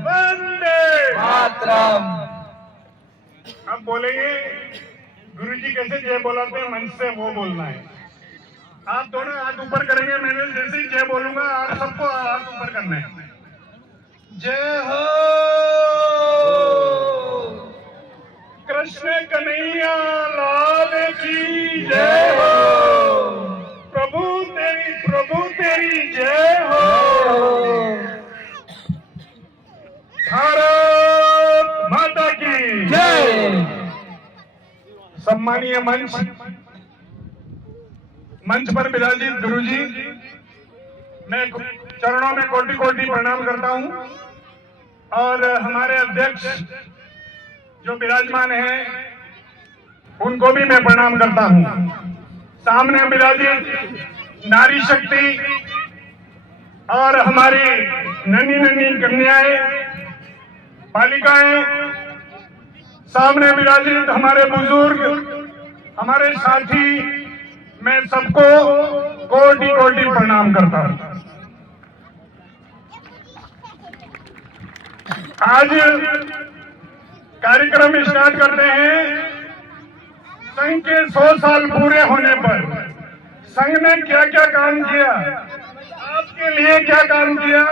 वंदे मातरम। अब बोलेंगे गुरुजी कैसे जय बोलाते हैं मंच से, वो बोलना है। आप दोनों हाथ ऊपर करेंगे, मैंने जैसे ही जय बोलूंगा आप सबको हाथ ऊपर करना है। जय हो कृष्ण कन्हैया लाल की जय हो। प्रभु तेरी जय हो। भारत माता की जय। सम्मानीय मंच पर विराजित गुरुजी, मैं चरणों में कोटि कोटि प्रणाम करता हूं। और हमारे अध्यक्ष जो विराजमान हैं उनको भी मैं प्रणाम करता हूं। सामने विराजित नारी शक्ति और हमारी नन्ही नन्ही कन्याएं, बालिकाएं, सामने विराजित हमारे बुजुर्ग, हमारे साथी, मैं सबको कोटि कोटि प्रणाम करता हूं। आज कार्यक्रम स्टार्ट करते हैं। संघ के 100 साल पूरे होने पर संघ ने क्या क्या काम किया, आपके लिए क्या काम किया,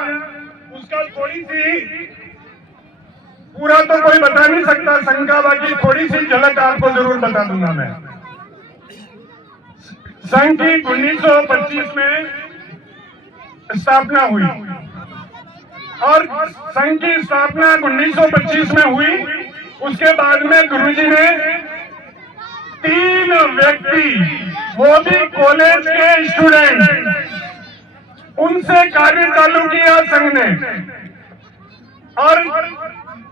उसका थोड़ी सी, पूरा तो कोई बता नहीं सकता संघ का, बाकी थोड़ी सी झलक आपको जरूर बता दूंगा मैं। संघ की 1925 में स्थापना हुई और संघ की स्थापना 1925 में हुई। उसके बाद में गुरुजी ने 3 व्यक्ति, वो भी कॉलेज के स्टूडेंट, उनसे कार्य चालू किया संघ ने। और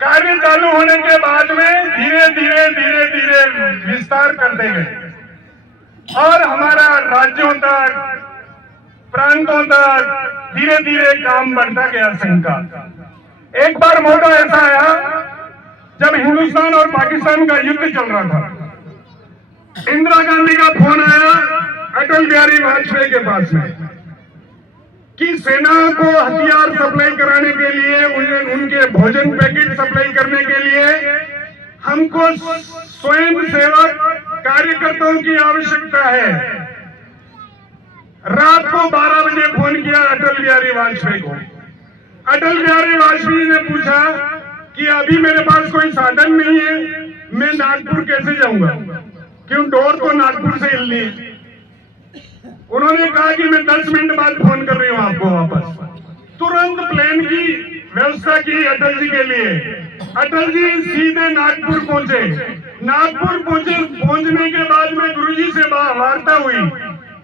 कार्य चालू होने के बाद में धीरे धीरे विस्तार करते गए और हमारा राज्यों तक, प्रांतों तक धीरे धीरे काम बढ़ता गया संघ का। एक बार मौका ऐसा आया जब हिंदुस्तान और पाकिस्तान का युद्ध चल रहा था। इंदिरा गांधी का फोन आया अटल बिहारी वाजपेयी के पास में कि सेना को हथियार सप्लाई कराने के लिए, उनके भोजन पैकेट सप्लाई करने के लिए हमको स्वयं सेवक कार्यकर्ताओं की आवश्यकता है। रात को 12 बजे फोन किया अटल बिहारी वाजपेयी को। अटल बिहारी वाजपेयी ने पूछा कि अभी मेरे पास कोई साधन नहीं है, मैं नागपुर कैसे जाऊंगा, क्यों डोर तो नागपुर से हिलनी है। उन्होंने कहा कि मैं 10 मिनट बाद फोन कर रही हूं आपको वापस। तुरंत प्लेन की व्यवस्था की अटल जी के लिए। अटल जी सीधे नागपुर पहुंचे। नागपुर पहुंचने के बाद में गुरुजी से वार्ता हुई।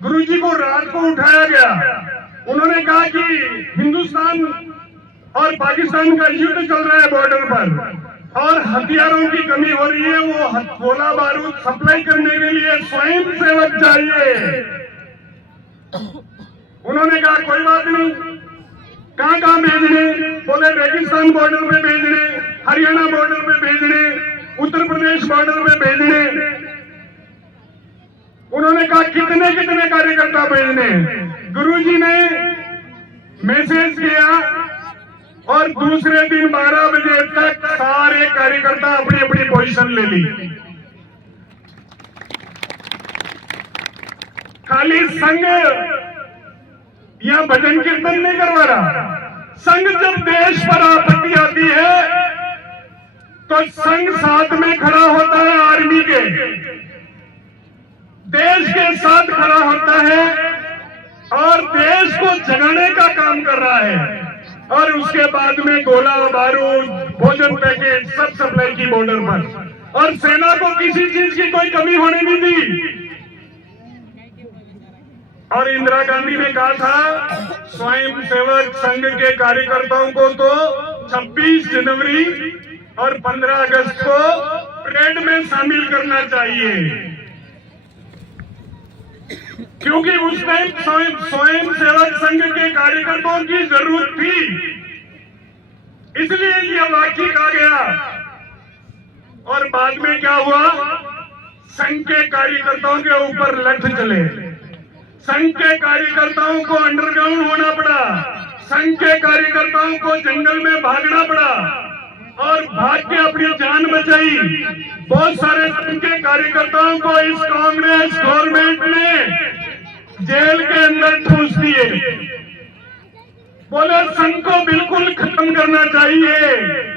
गुरुजी को रात को उठाया गया। उन्होंने कहा कि हिंदुस्तान और पाकिस्तान का युद्ध चल रहा है बॉर्डर पर और हथियारों की कमी हो रही है, वो गोला बारूद सप्लाई करने के लिए स्वयं सेवक चाहिए। उन्होंने कहा कोई बात नहीं, कहां भेजने? बोले रेगिस्तान बॉर्डर पे भेजने, हरियाणा बॉर्डर पे भेजने, उत्तर प्रदेश बॉर्डर पे भेजने। उन्होंने कहा कितने कितने कार्यकर्ता भेजने? गुरुजी ने मैसेज किया और दूसरे दिन 12 बजे तक सारे कार्यकर्ता अपनी अपनी पोजीशन ले ली। खाली संघ या भजन कीर्तन नहीं करवा रहा। संघ जब देश पर आपत्ति आती है तो संघ साथ में खड़ा होता है, आर्मी के देश के साथ खड़ा होता है और देश को जगाने का काम कर रहा है। और उसके बाद में गोला बारूद, भोजन पैकेट सब सप्लाई की बॉर्डर पर, और सेना को किसी चीज की कोई कमी होने नहीं दी। और इंदिरा गांधी ने कहा था स्वयं सेवक संघ के कार्यकर्ताओं को तो 26 जनवरी और 15 अगस्त को परेड में शामिल करना चाहिए, क्योंकि उस टाइम स्वयं सेवक संघ के कार्यकर्ताओं की जरूरत थी, इसलिए यह वाक्य कहा गया। और बाद में क्या हुआ? संघ के कार्यकर्ताओं के ऊपर लठ चले, संघ के कार्यकर्ताओं को अंडरग्राउंड होना पड़ा, संघ के कार्यकर्ताओं को जंगल में भागना पड़ा और भाग के अपनी जान बचाई। बहुत सारे संघ के कार्यकर्ताओं को इस कांग्रेस गवर्नमेंट ने जेल के अंदर ठूस दिए। बोले संघ को बिल्कुल खत्म करना चाहिए,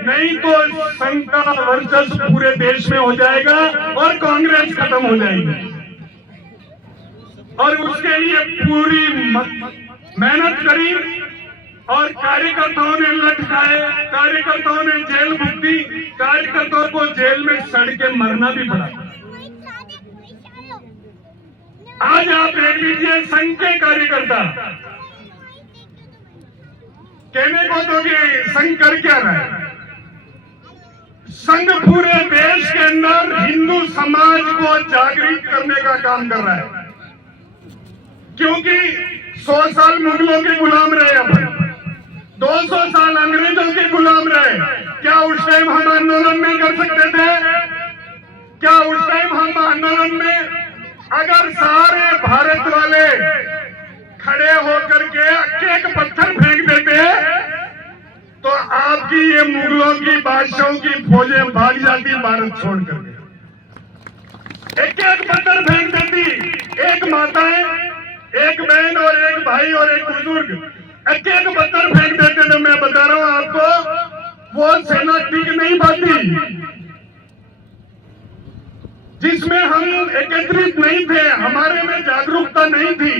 नहीं तो संघ का वर्चस्व पूरे देश में हो जाएगा और कांग्रेस खत्म हो जाएगी। और उसके लिए पूरी मेहनत करी और कार्यकर्ताओं ने लटकाए, कार्यकर्ताओं ने जेल भुगती, कार्यकर्ताओं को जेल में सड़ के मरना भी पड़ा। आज आप देख लीजिए संघ के कार्यकर्ता कहने को तो कि संघ कर क्या रहा है। संघ पूरे देश के अंदर हिंदू समाज को जागृत करने का काम कर रहा है, क्योंकि 100 साल मुगलों के गुलाम रहे, अपन 200 साल अंग्रेजों के गुलाम रहे। क्या उस टाइम हम आंदोलन नहीं कर सकते थे? क्या उस टाइम हम आंदोलन में अगर सारे भारत वाले खड़े होकर के एक पत्थर फेंक देते तो आपकी ये मुगलों की बादशाहों की फौजें भाग जाती भारत छोड़कर। एक एक पत्थर फेंक देती, एक माताएं, एक बहन और एक भाई और एक बुजुर्ग एक एक पत्थर फेंक देते। तो मैं बता रहा हूं आपको, वो सेना टिक नहीं पाती। जिसमें हम एकत्रित नहीं थे, हमारे में जागरूकता नहीं थी,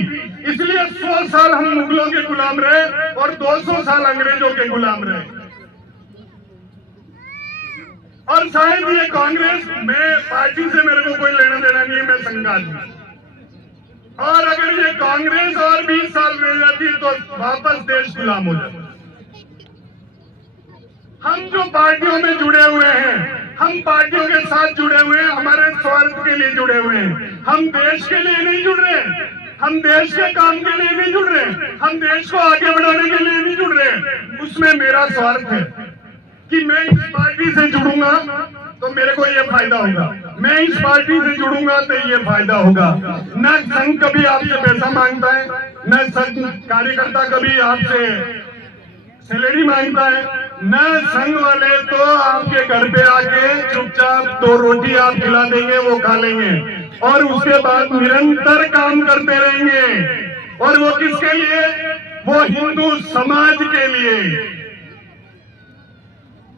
इसलिए 100 साल हम मुगलों के गुलाम रहे और 200 साल अंग्रेजों के गुलाम रहे। और शायद ये कांग्रेस में पार्टी से मेरे को कोई लेना देना नहीं है, मैं संघात हूं। और अगर ये कांग्रेस और 20 साल रह जाती तो वापस देश गुलाम हो जाता। हम जो पार्टियों में जुड़े हुए हैं, हम पार्टियों के साथ जुड़े हुए हैं, हमारे स्वार्थ के लिए जुड़े हुए हैं। हम देश के लिए नहीं जुड़ रहे, हम देश के काम के लिए नहीं जुड़ रहे, हम देश को आगे बढ़ाने के लिए नहीं जुड़ रहे। उसमें मेरा स्वार्थ है कि मैं इस पार्टी से जुड़ूंगा तो मेरे को ये फायदा होगा, मैं इस पार्टी से जुड़ूंगा तो ये फायदा होगा। न संघ कभी आपसे पैसा मांगता है, न संघ कार्यकर्ता कभी आपसे सैलरी मांगता है, न संघ वाले तो आपके घर पे आके चुपचाप 2 रोटी आप खिला देंगे, वो खा लेंगे और उसके बाद निरंतर काम करते रहेंगे। और वो किसके लिए? वो हिंदू समाज के लिए।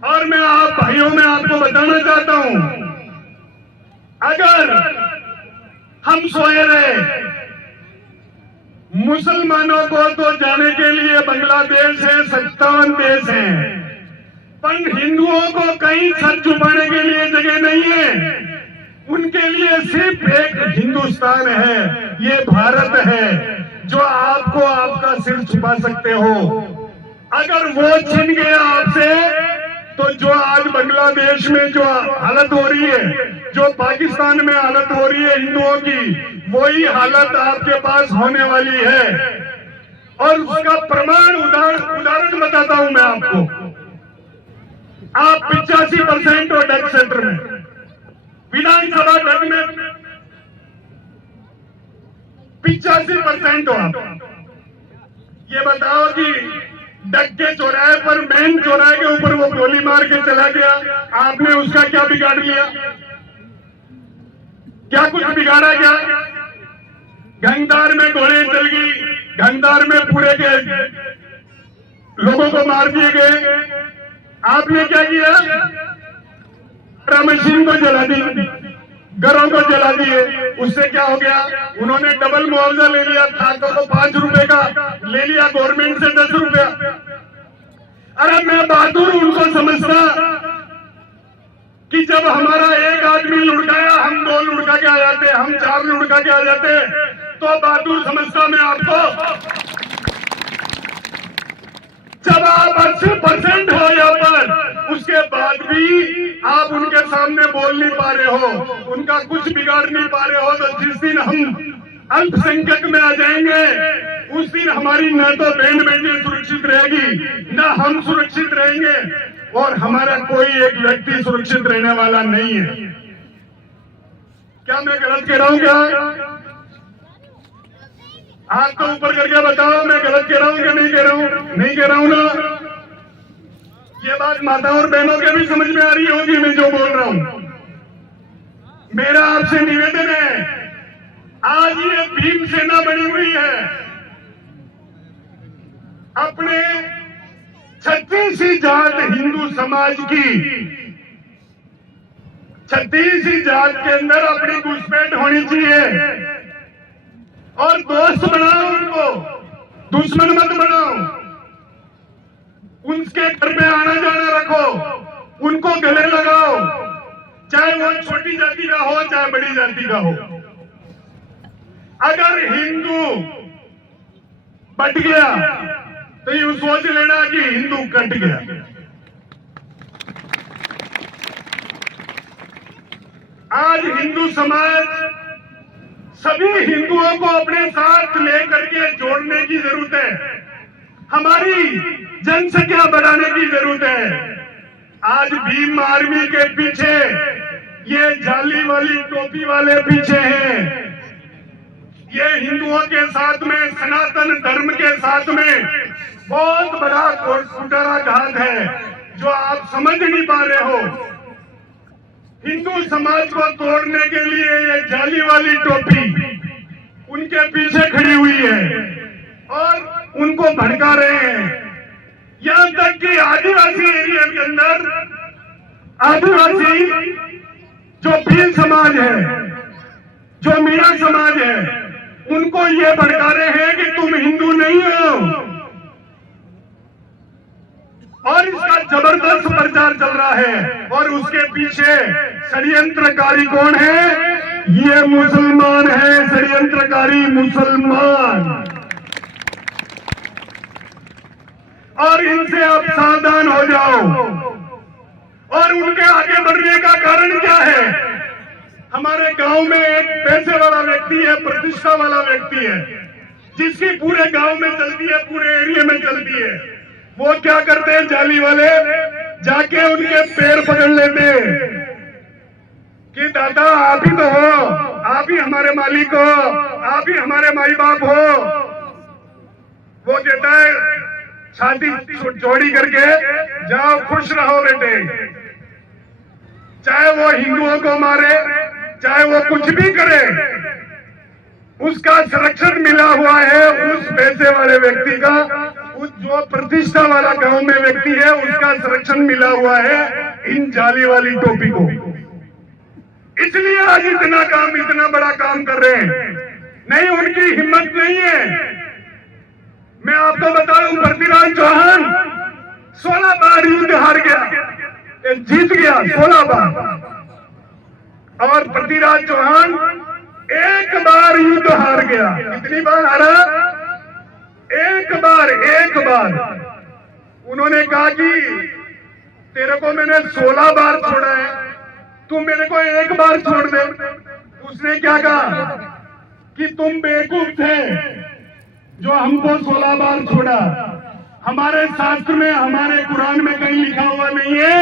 और मैं आप भाइयों में आपको बताना चाहता हूं, अगर हम सोए रहे, मुसलमानों को तो जाने के लिए बांग्लादेश है, 57 देश हैं, पर हिंदुओं को कहीं सर छुपाने के लिए जगह नहीं है। उनके लिए सिर्फ एक हिंदुस्तान है, ये भारत है, जो आपको आपका सिर छुपा सकते हो। अगर वो छिन गया आपसे तो जो आज बांग्लादेश में जो हालत हो रही है, जो पाकिस्तान में हालत हो रही है हिंदुओं की, वही हालत आपके पास होने वाली है। और उसका प्रमाण उदाहरण बताता हूं मैं आपको। आप 85% हो डग क्षेत्र में, विधानसभा डग में 85% हो आप। ये बताओ कि डग के चौराहे पर, मेन चौराहे के ऊपर वो गोली मार के चला गया, आपने उसका क्या बिगाड़ लिया? क्या कुछ बिगाड़ा क्या? गंगदार में गोली चल गई, गंगदार में पूरे के लोगों को मार दिए गए। आपने क्या किया? मशीन को जला दी, घरों को जला दिए। उससे क्या हो गया? उन्होंने डबल मुआवजा ले लिया, खातों को 5 रुपए का ले लिया, गवर्नमेंट से 10 रुपया। अरे मैं बहादुर उनको समझता कि जब हमारा एक आदमी लुढ़काया, हम 2 लुढ़का के आ जाते, हम 4 लुढ़का के आ जाते, तो बहादुर समझता मैं आपको। जब आप 80% हो यहाँ पर, उसके बाद भी आप उनके सामने बोल नहीं पा रहे हो, उनका कुछ बिगाड़ नहीं पा रहे हो, तो जिस दिन हम अल्पसंख्यक में आ जाएंगे, उस दिन हमारी न तो बहन बेटी सुरक्षित रहेगी, न हम सुरक्षित रहेंगे, और हमारा कोई एक व्यक्ति सुरक्षित रहने वाला नहीं है। क्या मैं गलत कह रहा हूं क्या? हाथ तो ऊपर करके बताओ, मैं गलत कह रहा हूं कि नहीं कह रहा हूं? नहीं कह रहा हूं ना? ये बात माता और बहनों के भी समझ में आ रही होगी मैं जो बोल रहा हूं। मेरा आपसे निवेदन है, आज ये भीम सेना बनी हुई है, अपने 36 जात हिंदू समाज की 36 जात के अंदर अपनी घुसपैठ होनी चाहिए। और दोस्त बनाओ उनको, दुश्मन मत बनाओ। उनके घर में आना जाना रखो, उनको गले लगाओ, चाहे वो छोटी जाति का हो चाहे बड़ी जाति का हो। अगर हिंदू बट गया तो ये सोच लेना कि हिंदू कट गया। आज हिंदू समाज सभी हिंदुओं को अपने साथ लेकर के जोड़ने की जरूरत है, हमारी जनसंख्या बढ़ाने की जरूरत है। आज भीम आर्मी के पीछे ये जाली वाली टोपी वाले पीछे हैं। ये हिंदुओं के साथ में, सनातन धर्म के साथ में बहुत बड़ा कुठाराघात है जो आप समझ नहीं पा रहे हो। हिंदू समाज को तोड़ने के लिए ये जाली वाली टोपी उनके पीछे खड़ी हुई है और उनको भड़का रहे हैं। यहां तक कि आदिवासी एरिया के अंदर आदिवासी जो भील समाज है, जो मीणा समाज है, उनको ये भड़का रहे हैं कि तुम हिंदू नहीं हो। और इसका जबरदस्त प्रचार चल रहा है और उसके पीछे षड्यंत्रकारी कौन है? ये मुसलमान है, षड्यंत्रकारी मुसलमान। और इनसे आप सावधान हो जाओ। और उनके आगे बढ़ने का कारण क्या है? हमारे गांव में एक पैसे वाला व्यक्ति है, प्रतिष्ठा वाला व्यक्ति है, जिसकी पूरे गांव में चलती है, पूरे एरिया में चलती है। वो क्या करते हैं? जाली वाले जाके उनके पैर पकड़ लेते हैं कि दादा आप ही तो हो, आप ही हमारे मालिक हो, आप ही हमारे माई बाप हो। वो कहता है छाती जोड़ी करके जाओ, खुश रहो बेटे। चाहे वो हिंदुओं को मारे, चाहे वो कुछ भी करे, उसका संरक्षण मिला हुआ है उस पैसे वाले व्यक्ति का। उस जो प्रतिष्ठा वाला गांव में व्यक्ति है, उसका संरक्षण मिला हुआ है इन जाली वाली टोपी को। इसलिए आज इतना बड़ा काम कर रहे हैं। नहीं, उनकी हिम्मत नहीं है। मैं आपको बता दूं, पृथ्वीराज चौहान 16 बार युद्ध हार गया, जीत गया 16 बार। और पृथ्वीराज चौहान 1 बार युद्ध हार गया। कितनी बार हारा? 1 बार। उन्होंने कहा कि तेरे को मैंने 16 बार छोड़ा है, तुम मेरे को 1 बार छोड़ दे। उसने क्या कहा कि तुम बेवकूफ थे जो हमको 16 बार छोड़ा। हमारे शास्त्र में, हमारे कुरान में कहीं लिखा हुआ नहीं है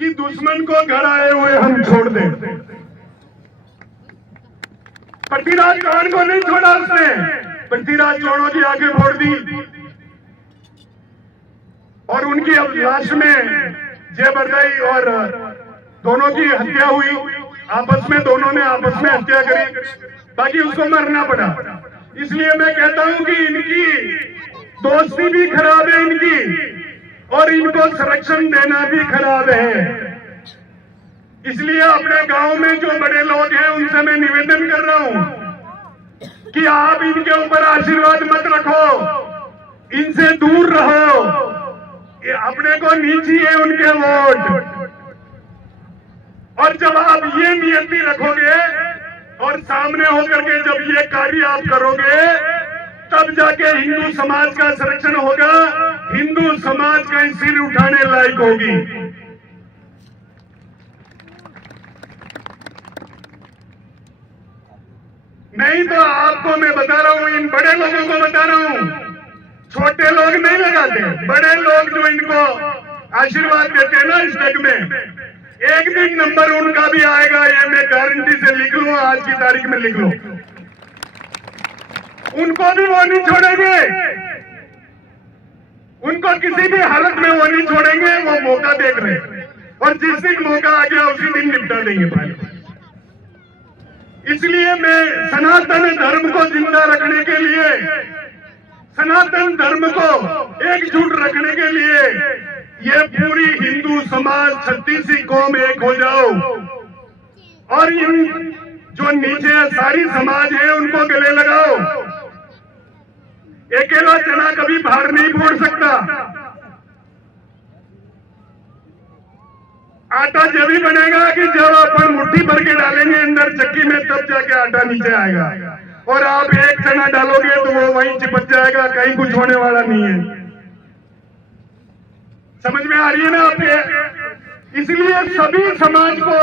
कि दुश्मन को घर आए हुए हम छोड़ दें। पृथ्वीराज चौहान को नहीं छोड़ा उसने, पृथ्वीराज चौहान की आंखें फोड़ दी और उनकी अब लाश में जयबरदाई और दोनों की हत्या हुई। आपस में दोनों ने आपस में हत्या करी, बाकी उसको मरना पड़ा। इसलिए मैं कहता हूं कि इनकी दोस्ती भी खराब है इनकी, और इनको संरक्षण देना भी खराब है। इसलिए अपने गांव में जो बड़े लोग हैं उनसे मैं निवेदन कर रहा हूं कि आप इनके ऊपर आशीर्वाद मत रखो, इनसे दूर रहो। ये अपने को नहीं चाहिए उनके वोट। और जब आप ये नियति रखोगे और सामने होकर के जब ये कार्य आप करोगे, तब जाके हिंदू समाज का संरक्षण होगा, हिंदू समाज का सिर उठाने लायक होगी। नहीं तो आपको मैं बता रहा हूं, इन बड़े लोगों को बता रहा हूं, छोटे लोग नहीं लगाते, बड़े लोग जो इनको आशीर्वाद देते हैं ना इस जग में, एक दिन नंबर उनका भी आएगा। ये मैं गारंटी से लिख लूं, आज की तारीख में लिख लो। उनको भी वो नहीं छोड़ेंगे, उनको किसी भी हालत में वो नहीं छोड़ेंगे। वो मौका देख रहे हैं और जिस दिन मौका आ गया उसी दिन निपटा देंगे भाई। इसलिए मैं सनातन धर्म को जिंदा रखने के लिए, सनातन धर्म को एकजुट रखने के लिए ये पूरी हिंदू समाज 36 कौम एक हो जाओ और इन जो नीचे सारी समाज है उनको गले लगाओ। अकेला चना कभी बाहर नहीं फोड़ सकता। आटा जब ही बनेगा कि जब अपन मुट्ठी भर के डालेंगे अंदर चक्की में, तब जाके आटा नीचे आएगा। और आप एक चना डालोगे तो वो वहीं चिपक जाएगा, कहीं कुछ होने वाला नहीं है। समझ में आ रही है ना आपके? इसलिए सभी समाज को